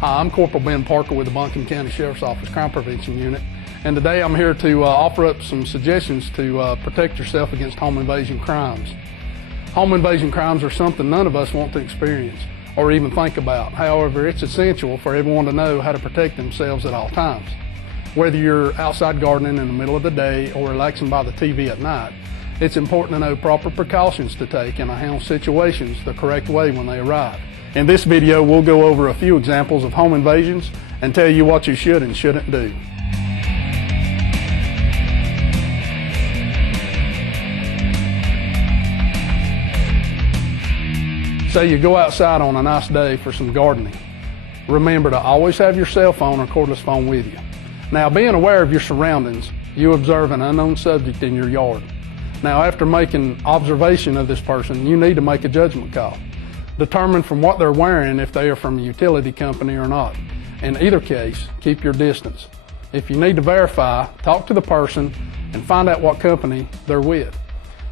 Hi, I'm Corporal Ben Parker with the Buncombe County Sheriff's Office Crime Prevention Unit, and today I'm here to offer up some suggestions to protect yourself against home invasion crimes. Home invasion crimes are something none of us want to experience or even think about. However, it's essential for everyone to know how to protect themselves at all times. Whether you're outside gardening in the middle of the day or relaxing by the TV at night, it's important to know proper precautions to take and to handle situations the correct way when they arrive. In this video, we'll go over a few examples of home invasions and tell you what you should and shouldn't do. Say you go outside on a nice day for some gardening. Remember to always have your cell phone or cordless phone with you. Now, being aware of your surroundings, you observe an unknown subject in your yard. Now, after making observation of this person, you need to make a judgment call. Determine from what they're wearing if they are from a utility company or not. In either case, keep your distance. If you need to verify, talk to the person and find out what company they're with.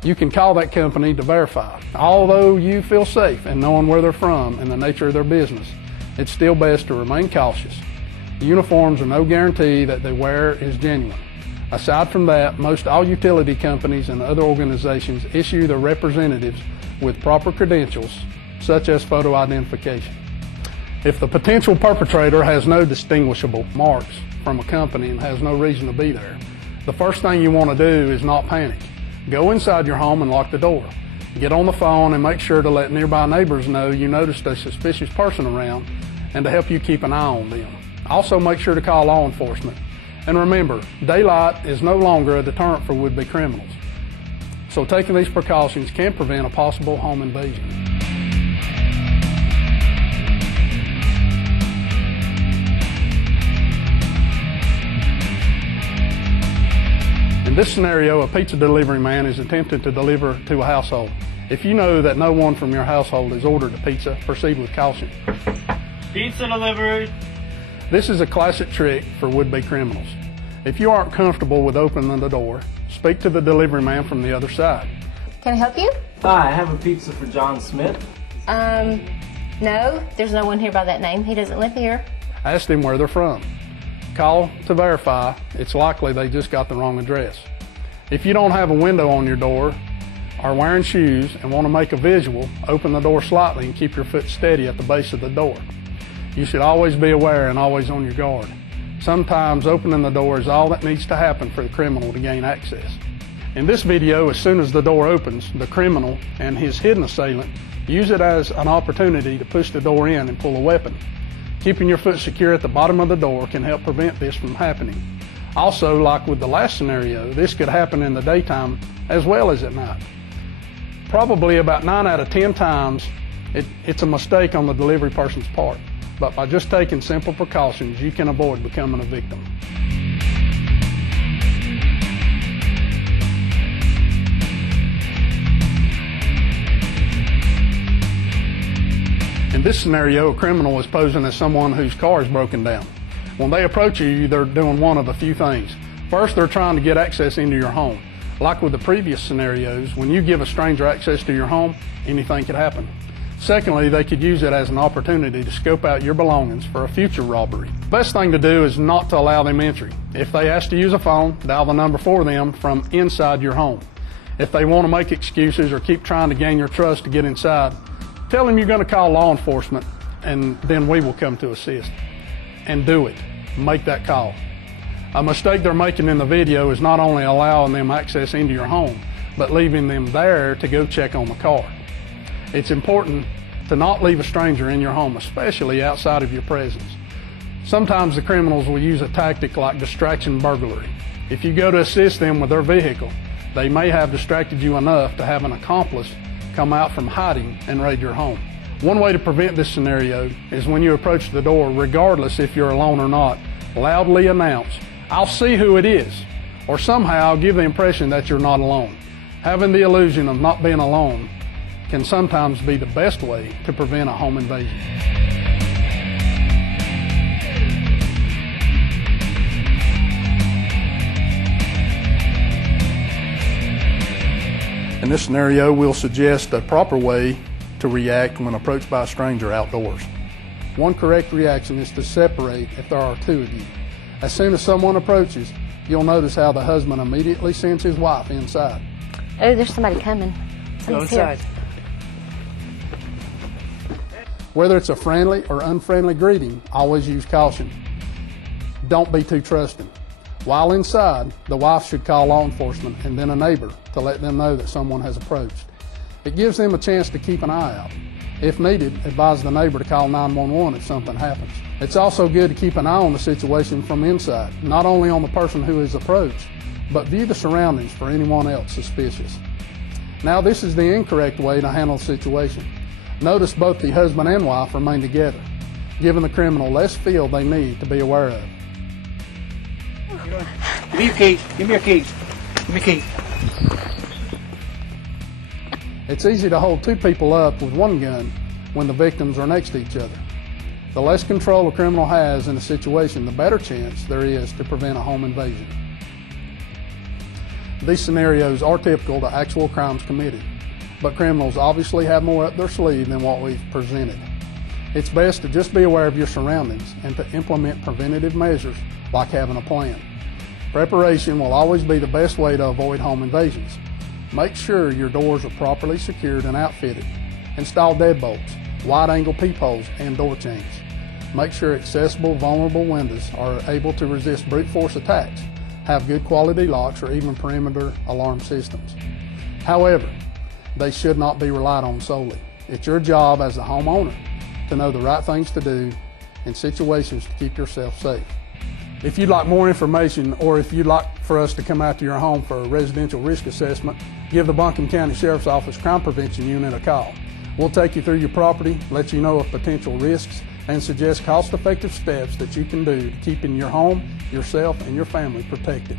You can call that company to verify. Although you feel safe in knowing where they're from and the nature of their business, it's still best to remain cautious. Uniforms are no guarantee that they wear is genuine. Aside from that, most all utility companies and other organizations issue their representatives with proper credentials, such as photo identification. If the potential perpetrator has no distinguishable marks from a company and has no reason to be there, the first thing you want to do is not panic. Go inside your home and lock the door. Get on the phone and make sure to let nearby neighbors know you noticed a suspicious person around and to help you keep an eye on them. Also, make sure to call law enforcement. And remember, daylight is no longer a deterrent for would-be criminals. So taking these precautions can prevent a possible home invasion. In this scenario, a pizza delivery man is attempting to deliver to a household. If you know that no one from your household has ordered a pizza, proceed with caution. Pizza delivery. This is a classic trick for would-be criminals. If you aren't comfortable with opening the door, speak to the delivery man from the other side. Can I help you? Hi, I have a pizza for John Smith. No, there's no one here by that name. He doesn't live here. Ask them where they're from. Call to verify. It's likely they just got the wrong address. If you don't have a window on your door, are wearing shoes and want to make a visual, open the door slightly and keep your foot steady at the base of the door. You should always be aware and always on your guard. Sometimes opening the door is all that needs to happen for the criminal to gain access. In this video, as soon as the door opens, the criminal and his hidden assailant use it as an opportunity to push the door in and pull a weapon. Keeping your foot secure at the bottom of the door can help prevent this from happening. Also, like with the last scenario, this could happen in the daytime as well as at night. Probably about 9 out of 10 times, it's a mistake on the delivery person's part. But by just taking simple precautions, you can avoid becoming a victim. In this scenario, a criminal is posing as someone whose car is broken down. When they approach you, they're doing one of a few things. First, they're trying to get access into your home. Like with the previous scenarios, when you give a stranger access to your home, anything could happen. Secondly, they could use it as an opportunity to scope out your belongings for a future robbery. The best thing to do is not to allow them entry. If they ask to use a phone, dial the number for them from inside your home. If they want to make excuses or keep trying to gain your trust to get inside, tell them you're going to call law enforcement and then we will come to assist. And do it. Make that call. A mistake they're making in the video is not only allowing them access into your home, but leaving them there to go check on the car. It's important to not leave a stranger in your home, especially outside of your presence. Sometimes the criminals will use a tactic like distraction burglary. If you go to assist them with their vehicle, they may have distracted you enough to have an accomplice come out from hiding and raid your home. One way to prevent this scenario is when you approach the door, regardless if you're alone or not, loudly announce, "I'll see who it is," or somehow give the impression that you're not alone. Having the illusion of not being alone can sometimes be the best way to prevent a home invasion. In this scenario, we'll suggest a proper way to react when approached by a stranger outdoors. One correct reaction is to separate if there are two of you. As soon as someone approaches, you'll notice how the husband immediately sends his wife inside. Oh, there's somebody coming. Someone's here. Whether it's a friendly or unfriendly greeting, always use caution. Don't be too trusting. While inside, the wife should call law enforcement and then a neighbor to let them know that someone has approached. It gives them a chance to keep an eye out. If needed, advise the neighbor to call 911 if something happens. It's also good to keep an eye on the situation from inside, not only on the person who is approached, but view the surroundings for anyone else suspicious. Now, this is the incorrect way to handle the situation. Notice both the husband and wife remain together, giving the criminal less field they need to be aware of. Give me your keys. Give me your keys. Give me your keys. It's easy to hold two people up with one gun when the victims are next to each other. The less control a criminal has in a situation, the better chance there is to prevent a home invasion. These scenarios are typical to actual crimes committed, but criminals obviously have more up their sleeve than what we've presented. It's best to just be aware of your surroundings and to implement preventative measures like having a plan. Preparation will always be the best way to avoid home invasions. Make sure your doors are properly secured and outfitted. Install deadbolts, wide-angle peepholes, and door chains. Make sure accessible, vulnerable windows are able to resist brute force attacks. Have good quality locks or even perimeter alarm systems. However, they should not be relied on solely. It's your job as a homeowner to know the right things to do in situations to keep yourself safe. If you'd like more information, or if you'd like for us to come out to your home for a residential risk assessment, give the Buncombe County Sheriff's Office Crime Prevention Unit a call. We'll take you through your property, let you know of potential risks, and suggest cost-effective steps that you can do to keeping your home, yourself, and your family protected.